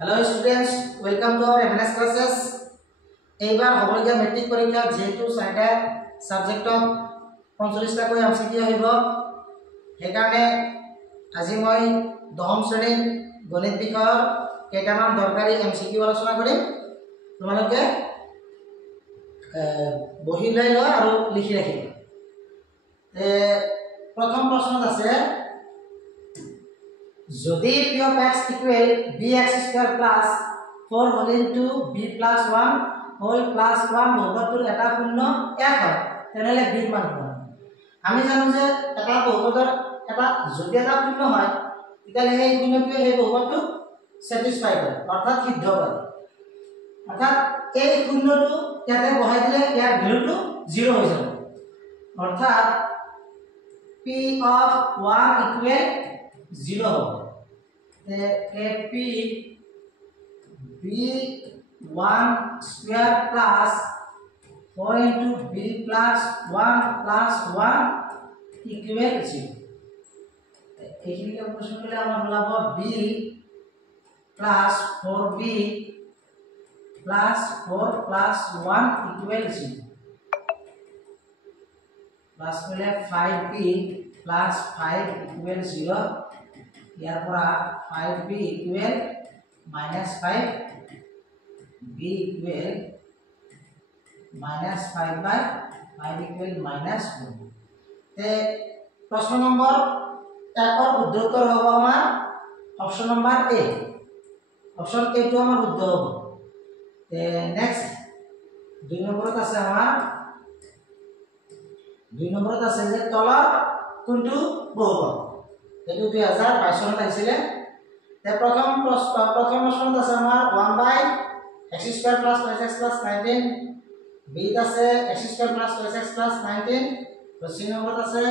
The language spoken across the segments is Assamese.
Hello students, welcome to our MNS classes. এইবাৰ হ'বলগীয়া মেট্ৰিক পৰীক্ষা যেহেতু চাইটা সাবজেক্টত 45টা কৈ MCQ আহিব সেইকাৰণে আজি মই দশম শ্ৰেণীৰ গণিত বিষয়ৰ কেইটামান দৰকাৰী MCQ আলোচনা কৰিম। তোমালোকে বহি লৈ লোৱা আৰু লিখি ৰাখিবা। প্ৰথম প্ৰশ্নত আছে যদি p of x equal bx square plus 4 whole into b plus 1 whole plus 1 বহুপদটোৰ এটা শূন্য এক হয় তেনেহলে b মান কিমান? আমি জানো যে এটা বহুপদৰ এটা যদি এটা শূন্য হয় তেতিয়াহলে সেই শূন্যটোৱে সেই বহুপদটো স্যাটিসফাই কৰে অৰ্থাৎ সিদ্ধ কৰে। অৰ্থাৎ এই শূন্যটো ইয়াতে বহাই দিলে ইয়াৰ ভ্যালুটো 0 হৈ যাব। অৰ্থাৎ p of 1 equal 0 হবে p b1 square plus 4 into b plus 1 plus 1 equal 0 এইখিনিকে প্রশ্ন করলে আমরা বলবো b plus 4b plus 4 plus 1 equal 0 plus করলে 5b plus 5 equal 0 ইয়াৰ পৰা 5b equal minus 5 b equal minus 5 by 5 equal minus 1 তে প্রশ্ন নম্বৰ 1 ৰ শুদ্ধ উত্তৰ হ'ব আমাৰ option number A। Option A টো আমাৰ শুদ্ধ হ'ব। তে নেক্সট 2 নম্বৰত আছে আমাৰ 2 নম্বৰত আছে যে তলৰ কোনটো বহুপদ এটো 2022 চনত আহিছিলে। তে প্ৰথম প্ৰশ্নত আছে আমাৰ 1 by x square plus 5x plus 19 b আছে x square plus 5x plus 19 আৰু c নম্বৰত আছে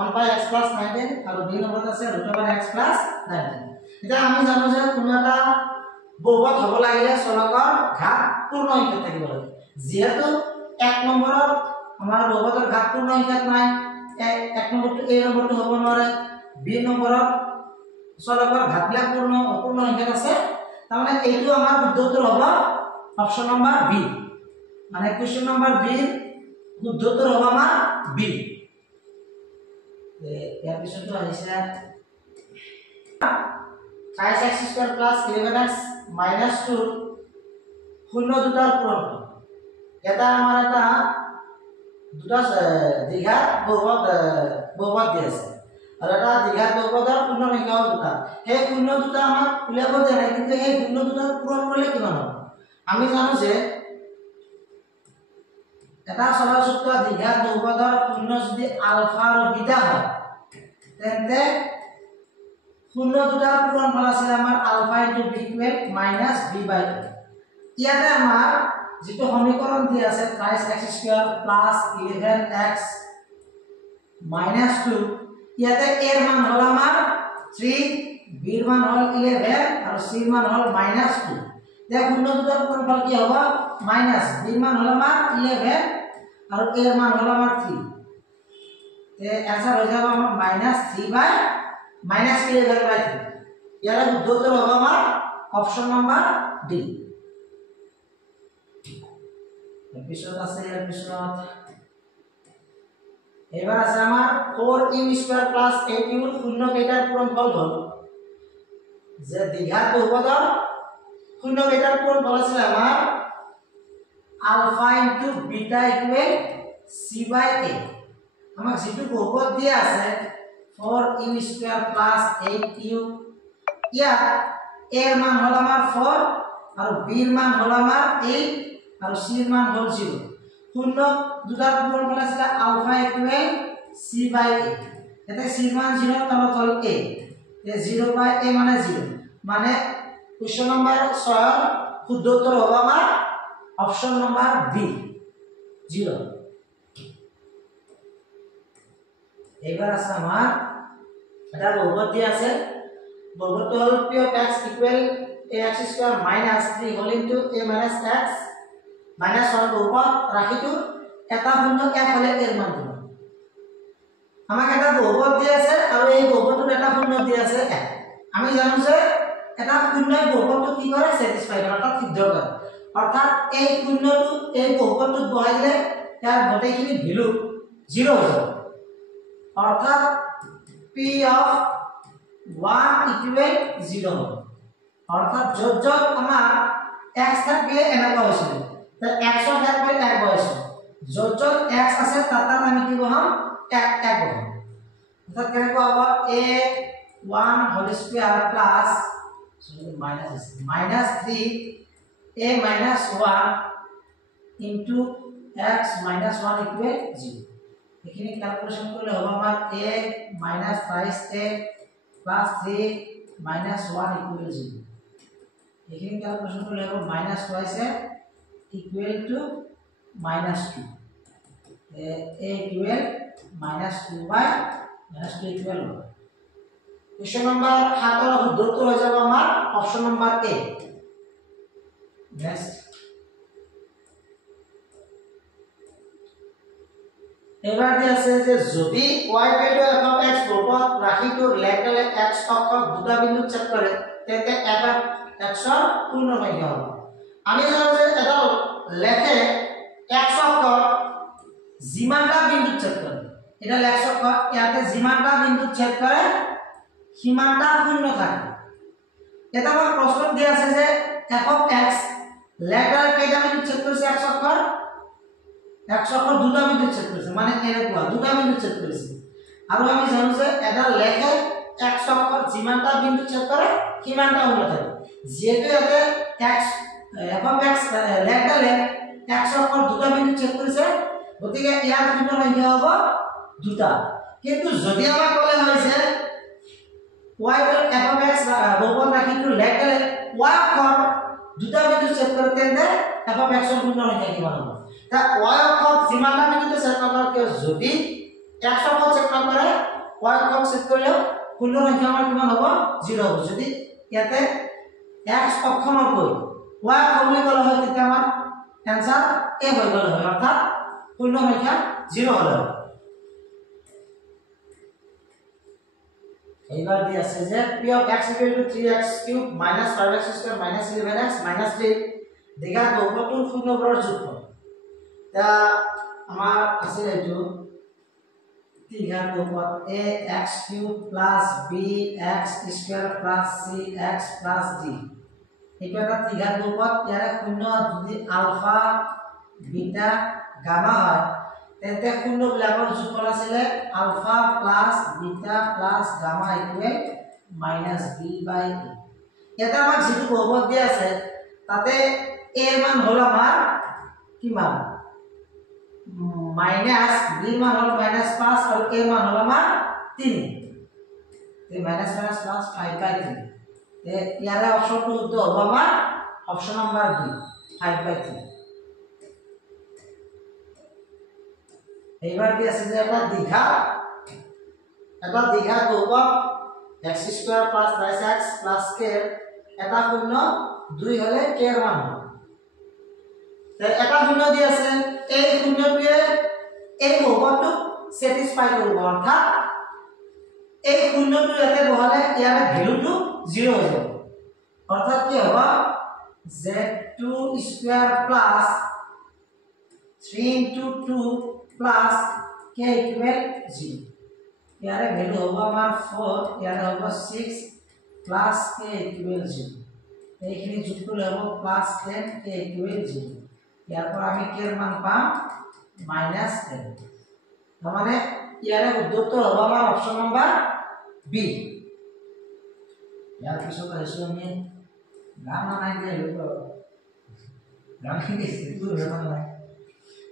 1 by x plus 19 আৰু d নম্বৰত আছে root over x plus 19। এটা আমি জানো যে কোনো এটা বহুপদ হ'ব লাগিলে চলকৰ ঘাত পূৰ্ণ সংখ্যাত থাকিব লাগে। যেহেতু 1 নম্বৰত আমাৰ বহুপদৰ ঘাত পূৰ্ণ সংখ্যাত নাই 1 নম্বৰটো a নম্বৰটো হ'ব নোৱাৰে b নম্বৰত চলকৰ ঘাতবিলাক পূৰ্ণ অপূৰ্ণ সংখ্যাত আছে তাৰ মানে এইটো আমাৰ শুদ্ধ উত্তৰ হ'ব অপচন নম্বৰ B। মানে কোৱেশ্চন নম্বৰ B শুদ্ধ উত্তৰ হ'ব আমাৰ B। ইয়াৰ পিছতো আহিছে 5x square plus 11x minus 2 শূন্য দুটাৰ পূৰণফল এটা আমাৰ এটা দুটা দ্বিঘাত বহুপদ দি আছে আৰু এটা দ্বিঘাত বহুপদৰ পূৰ্ণ সংখ্যা দুটা সেই শূন্য দুটা আমাক উলিয়াব দিয়া নাই কিন্তু এই শূন্য দুটাৰ পূৰণ কৰিলে কিমান হ'ব? আমি জানো যে এটা সৰলসূত্ৰ দ্বিঘাত বহুপদৰ শূন্য যদি আলফা আৰু বিটা হয় তেন্তে শূন্য দুটাৰ পূৰণফল আছে আমাৰ আলফা * b = -b/a। ইয়াতে আমাৰ যেটো সমীকৰণ দি আছে 5x² + 11x - 2 ইয়াতে a এর মান হল আমার 3 b এর মান হল 11 আর c এর মান হল -2। দেখো শূন্য দুটার পূরণফল কি হবে মাইনাস b এর মান হল আমার 11 আর a এর মান হল আমার 3 তে आंसर হয়ে যাবে আমার -3/-11/3। ইয়ার শুদ্ধ উত্তর হবে আমার অপশন নাম্বার ডি। এপিসোড আছে এবার আছে আমার 4u² + 8u শূন্য কেইটাৰ পূৰণফল হ'ল যে দ্বিঘাত বহুপদৰ শূন্য কেইটাৰ পূৰণফল আছিল আমাৰ আলফা * বিটা = c/a। আমাক যেটো বহুপদ দিয়া আছে 4u² + 8u ইয়াত a এর মান হল আমার 4 আর b এর মান হল আমার 8 আর c এর মান হল 0। শূন্য দুটাৰ পূৰণফল আছিল আলফা = c/a এতে c এর মান 0 তলত হল a তে 0/a মানে 0 মানে কোশ্চেন নাম্বার 6 শুদ্ধ উত্তর হবে আমার অপশন নাম্বার বি 0। এবার আছে আমার এটা বহুপদ দিয়া আছে বহুপদটো হল p of x equal ax square minus 3 whole into a minus x minus 1 বহুপদ রাখিটো এটা শূন্য এক হলে এর মান দিব। আমাক এটা বহুপদ দিয়া আছে আৰু এই বহুপদটোৰ এটা শূন্য দিয়া আছে 1। আমি জানো যে এটা শূন্যই বহুপদটো কি কৰে স্যাটিসফাই কৰে অৰ্থাৎ সিদ্ধ কৰে অৰ্থাৎ এই শূন্যটো এই বহুপদটোত বহাই দিলে ইয়াৰ গোটেইখিনি ভ্যালু 0 হৈ যাব অৰ্থাৎ p of 1 equal 0 হ'ব অৰ্থাৎ যত আমাৰ x থাকে এনেকুৱা হৈছিল তে x ৰ ঠাইত 1 বহাইছো যত x আছে তাত আমি কি বহাম 1 বহাম অর্থাৎ কেনেকুৱা হ'ব a1 whole square plus minus 3 a minus 1 into x minus 1 equal 0 এখানে ক্যালকুলেশন করলে হবে আমার a minus 5a plus 3 minus 1 equal 0 এখানে ক্যালকুলেশন করলে হবে minus 2a equal to minus 2 a equal minus 2 by minus 2 equal 1 question number 7 এর উত্তর হয়ে যাবে আমার অপশন নাম্বার A নেক্সট এবার কি আছে যে যদি y value f x রূপত রাখিটো লেটালে x অক্ষৰ দুটা বিন্দু চেক কৰে তেতে এটা x ৰ পূৰ্ণ সংখ্যা হ'ব আমি জানো যে এটা লেখে x অক্ষৰ যিমানটা বিন্দু চেক কৰে এটা x অক্ষৰ ইয়াতে যিমানটা বিন্দু চেক কৰে সীমাটা পূর্ণ থাকে এটা আমার প্রশ্ন দিয়া আছে যে f of x লেটার কেটা বিন্দু চেক করেছে x অক্ষর দুটা বিন্দু চেক করেছে মানে এরকম দুটা বিন্দু চেক করেছে আর আমি জানো যে এটা লেখে x অক্ষর যিমানটা বিন্দু চেক করে সীমাটা পূর্ণ থাকে যেহেতু এতে x f of x লেটারে x অক্ষর দুটা বিন্দু চেক করেছে গতিকে ইয়ার পূর্ণ সংখ্যা হবে দুটা কিন্তু যদি আমরা বলে হয় যে y will f of x বহুপদ রাখিটো লেটারে y অক্ষর দুটা বিন্দু চেক করে তেন্তে f of x এর পূর্ণ সংখ্যা কিমান হবে তা y অক্ষর যিমানটা বিন্দুতে চেক কৰা কেও যদি x অক্ষৰ চেক কৰে y অক্ষৰ চেক কৰিলে পূৰ্ণ সংখ্যা আমাৰ কিমান হ'ব 0 হ'ব যদি ইয়াতে x অক্ষৰ গৈ y অক্ষৰ বুলি ক'লে হয় তেতিয়া আমাৰ आंसर a হৈ গ'ল হয় অৰ্থাৎ পূর্ণ সংখ্যা 0 হ'ল এইবার দি আছে যে p of x equal to 3x³ minus 5x² minus 11x minus 3 দেখা বহুপদটোৰ পূৰ্ণবৰ্গৰ যোগফল তা আমাৰ আছে এইটো তিঘা বহুপদ ax³ plus bx² plus cx plus d এটা একটা তিঘা বহুপদ ইয়াৰে শূন্য যদি আলফা বিটা গামা হয় তেন্তে শূন্য বিলাকৰ যোগফল আছিল alpha plus beta plus gamma equal minus b by a এটা আমাক যেটো বহুপদ দিয়া আছে তাতে a এর মান হল আমাৰ কিমান মাইনাস b এৰ মান হল মাইনাস 5 আৰ a এৰ মান হল আমাৰ 3 তে মাইনাস মাইনাস প্লাস 5 বাই 3 তে ইয়াৰে অপশনটো উত্তৰ হ'ব আমাৰ অপশন নাম্বার D 5 বাই 3 এইবার কি আছে যে এটা Digha বহুপদ x² plus 5x plus k এটা শূন্য 2 হলে k এর মান হবে তাই এটা শূন্য দি আছে এই শূন্যটোৱে এই বহুপদটো স্যাটিসফাই কৰিব অৰ্থাৎ এই শূন্যটো ইয়াতে বহালে ইয়াৰ ভ্যালুটো 0 হৈ যাব অৰ্থাৎ কি হ'ব z2² plus 3 into 2 plus k equal 0 यारे वैल्यू होगा हमार 4 यारे होगा 6 plus k equal 0 এইখিনি যোগ করলে হবে plus 10 k equal 0 ইয়ার পর আমি k এর মান পাম minus 10 তার মানে ইয়ারে উত্তর হবে আমার অপশন নাম্বার B यार পিছত আহিছো আমি গান নাই যে গান কি সিদ্ধ হবা নাই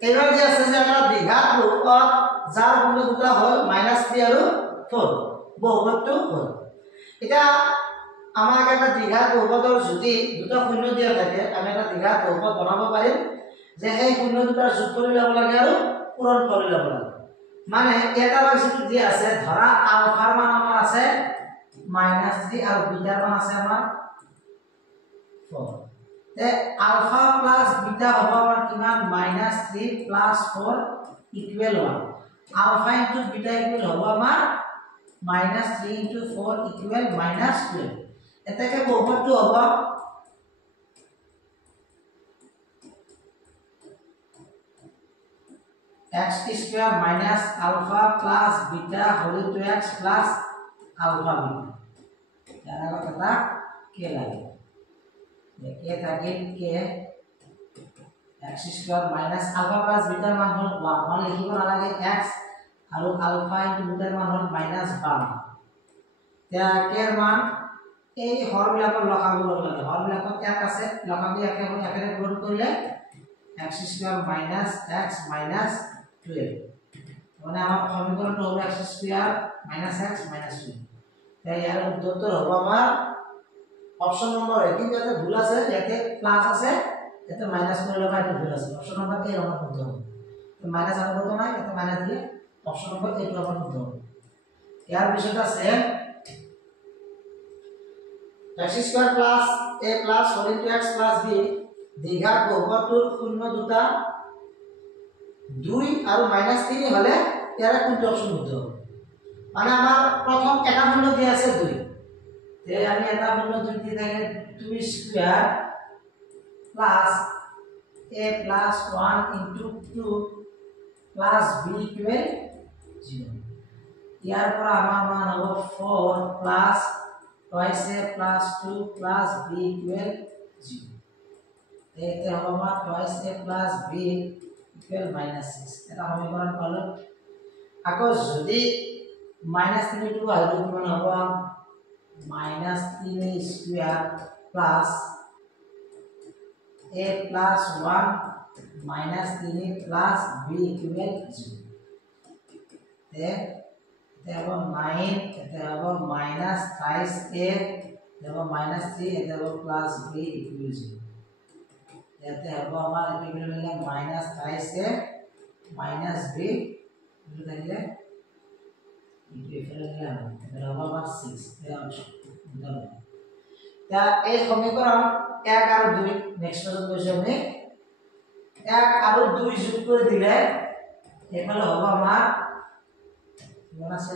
এবার যে আছে যে আমরা দ্বিঘাত বহুপদ যার মূল্য দুটা হল -3 আৰু 4 বহুপদটো হল এটা আমাক একটা দ্বিঘাত বহুপদৰ যদি দুটা শূন্য দিয়া থাকে আমি এটা দ্বিঘাত বহুপদ বনাব পাৰিম যে এই শূন্য দুটাৰ যোগ কৰি ল'ব লাগে আৰু পূৰণ কৰি ল'ব লাগে মানে এটা ভাগ যেটো দিয়া আছে ধৰা আলফাৰ মান আমাৰ আছে -3 আৰু বিটাৰ মান আছে আমাৰ 4 তে আলফা প্লাস বিটা হ'ব আমাৰ কিমান -3 plus 4 equal 1 alpha into beta equal হ'ব আমাৰ -3 into 4 equal -12 এটাকে বহুপদটো হ'ব x square minus alpha plus beta whole to x plus alpha beta यार আগত এটা k লাগে k থাকিল k x square minus alpha plus beta মান হল 1 মানে লিখিব নালাগে x আৰু alpha into beta মান হল -1 তে k এৰ মান এই হৰবিলাকৰ লসাগু লব লাগে হৰবিলাকক 1 আছে লসাগু একে হয় একেৰে পূৰণ কৰিলে x square minus x minus 12 মানে আমাৰ সমীকৰণটো হবে x square minus x minus 2 তাই ইয়াৰ উত্তৰটো হ'ব আমাৰ অপশন নম্বৰ এ কিন্তু এটা ভুল আছে ইয়াতে প্লাস আছে এটা মাইনাস করে লবা এটা ভুল আছে অপশন নম্বৰ এ আমাৰ শুদ্ধ হবে তো মাইনাস আৰ কত নাই এটা মাইনাস দিলে অপশন নম্বৰ এ টো আমাৰ শুদ্ধ হবে ইয়াৰ পিছত আছে x square plus a plus whole into x plus b দীঘার বহুপদটোৰ শূন্য দুটা 2 আৰু -3 হলে ইয়াৰ কোনটো অপশন শুদ্ধ হবে মানে আমার প্রথম এটা শূন্য দিয়ে আছে 2 তে আমি এটা শূন্য 2 দিয়ে থাকে 2 square plus a plus 1 into 2 plus b equal 0 ইয়ার পর আমার মান হবে 4 plus twice a plus 2 plus b equal 0 এতে হবে আমার twice a plus b equal -6 এটা সমীকরণ পালো আকৌ যদি -3 টু আৰু কিমান হ'ব -3 square plus a plus 1 -3 plus b equal 0 তে এটা হবে 9 এটা হবে minus twice a এটা হবে -3 এটা হবে plus b equal 0 এতে হবে আমার ইকুয়াল হলো minus twice a minus b এটা দিলে ইকুয়াল হলো এটা হবে আমার 6 এর অংশ তা এই সমীকরণ 1 আর 2 নেক্সট পর্যন্ত বসে আমি 1 আর 2 যোগ করে দিলে এখানে হবে আমার মনে আছে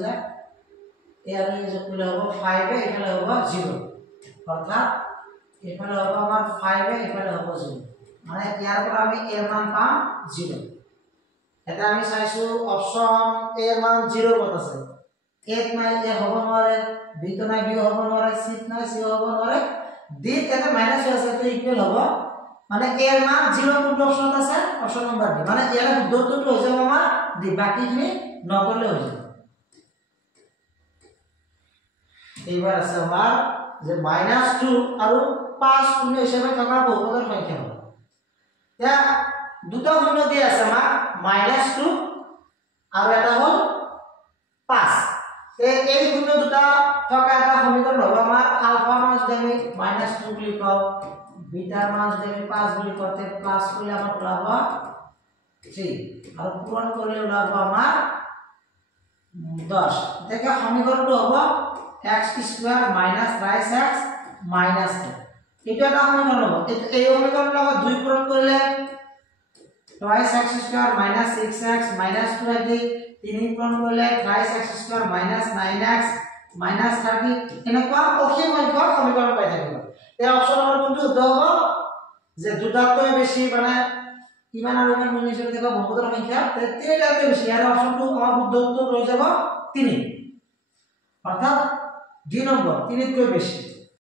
এ আর যোগ করলে হবে 5 এ এখানে হবে 0 অর্থাৎ এখানে হবে আমার 5 এ এখানে হবে 0 মানে ইয়ার পর আমি এর মান পাম 0 এটা আমি চাইছো অপশন এ এর মান 0 কত আছে a নাই a হবে নরে b তো নাই b হবে নরে c নাই c হবে নরে d এতে মাইনাস আছে তো ইকুয়াল হবে মানে a এর মান 0 কোন অপশন আছে অপশন নাম্বার d মানে এর দুটো হয়ে যাবে আমার d বাকিগুলি ন করলে হয়ে যাবে এইবার আছে আমার যে -2 আর 5 শূন্য হিসাবে থাকা বহুপদৰ সংখ্যা হবে या দুটো শূন্য দিয়ে আছে আমার -2 আর এটা হল 5 তে এই শূন্য দুটা থাকা এটা সমীকরণ হবে আমার আলফা মান যদি আমি -2 বুলি কও বিটা মান যদি আমি 5 বুলি করতে প্লাস করলে আমার ওলাব 3 আর পূরণ করলে ওলাব আমার 10 দেখো সমীকরণটো হবে x square minus 3x minus 2 এটা একটা সমীকরণ হবে এই সমীকরণটা 2 পূরণ করলে twice x square minus 6x minus 2 হবে 3 পূরণ করলে twice x square minus 9x minus 30 এনেকুৱা অসীম সংখ্যক সমীকৰণ পাই থাকিব এই অপশন নম্বৰ কোনটো উত্তৰ হ'ব যে দুটাতকৈ বেছি মানে কিমান আৰু ইমান মিলি হিচাপে দেখো বহুতৰ সংখ্যা তে তিনিটাতকৈ বেছি ইয়াৰ অপশনটো আমাৰ শুদ্ধ উত্তৰ হৈ যাব 3 অৰ্থাৎ 2 নম্বৰ 3তকৈ বেছি